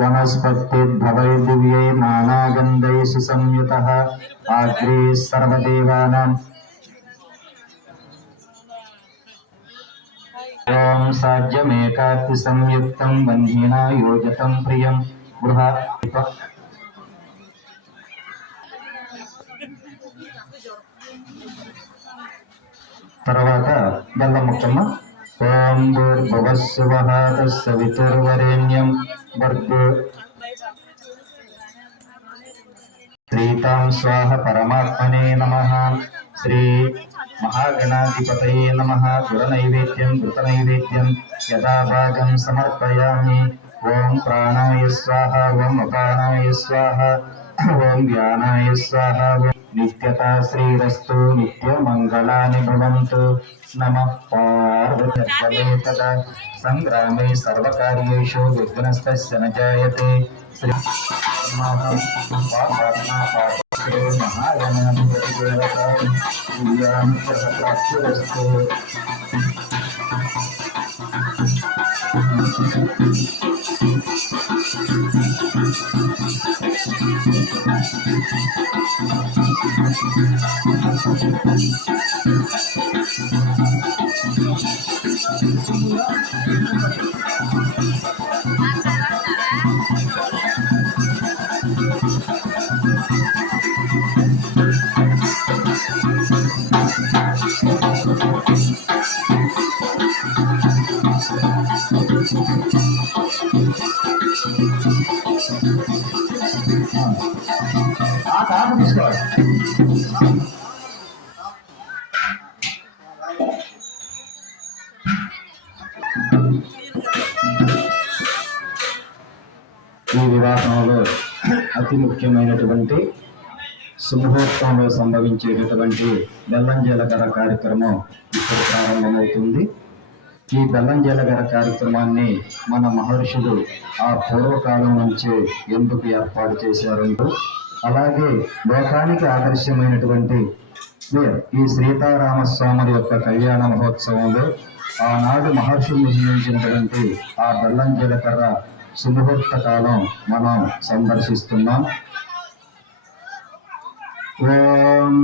वनस्पतिर्भवै दिव्यै नानागन्धैः सुसंयुतः agro सर्वदेवानाम् ॐ साज्यमेकाग्नि संयुक्तं बन्धेना योजतं प्रियं गृहात् తర్వాత బెల్లం ముక్కమ్మ ఓం భూర్భువస్సువః తస్సవితుర్వరేణ్యం భర్గో శ్రీతాం స్వాహ పరమాత్మనే నమః. శ్రీ మహాగణాధిపతయే నమః. గురనైవేద్యం కృతనైవేద్యం యథాభాగం సమర్పయామి. ఓం ప్రాణాయ స్వాహ, ఓం అపానాయ స్వాహ, ఓం వ్యానాయ స్వాహ. నిత్యతా శ్రీరస్తు, నిత్యమంగళాని భవంతు. నమః పార్వతీ తదా సంగ్రామే సర్వకార్యేషు విఘ్నస్తస్య న జాయతే. శ్రీ మహాగణాధిపతిదేవతాస్తు. ఈ వివాహంలో అతి ముఖ్యమైనటువంటి సుముహూర్తంలో సంభవించేటటువంటి బెల్లం జీలకర్ర కార్యక్రమం ఇప్పుడు ప్రారంభమవుతుంది. ఈ బెల్లం జీలకర్ర కార్యక్రమాన్ని మన మహర్షులు ఆ పూర్వకాలం నుంచే ఎందుకు ఏర్పాటు చేశారంటూ, అలాగే లోకానికి ఆదర్శమైనటువంటి ఈ సీతారామస్వాముల యొక్క కళ్యాణ మహోత్సవంలో ఆనాడు మహర్షులు నియమించినటువంటి ఆ బెల్లం జీలకర్ర సుముహూర్త కాలం మనం సందర్శిస్తున్నాం. ఓం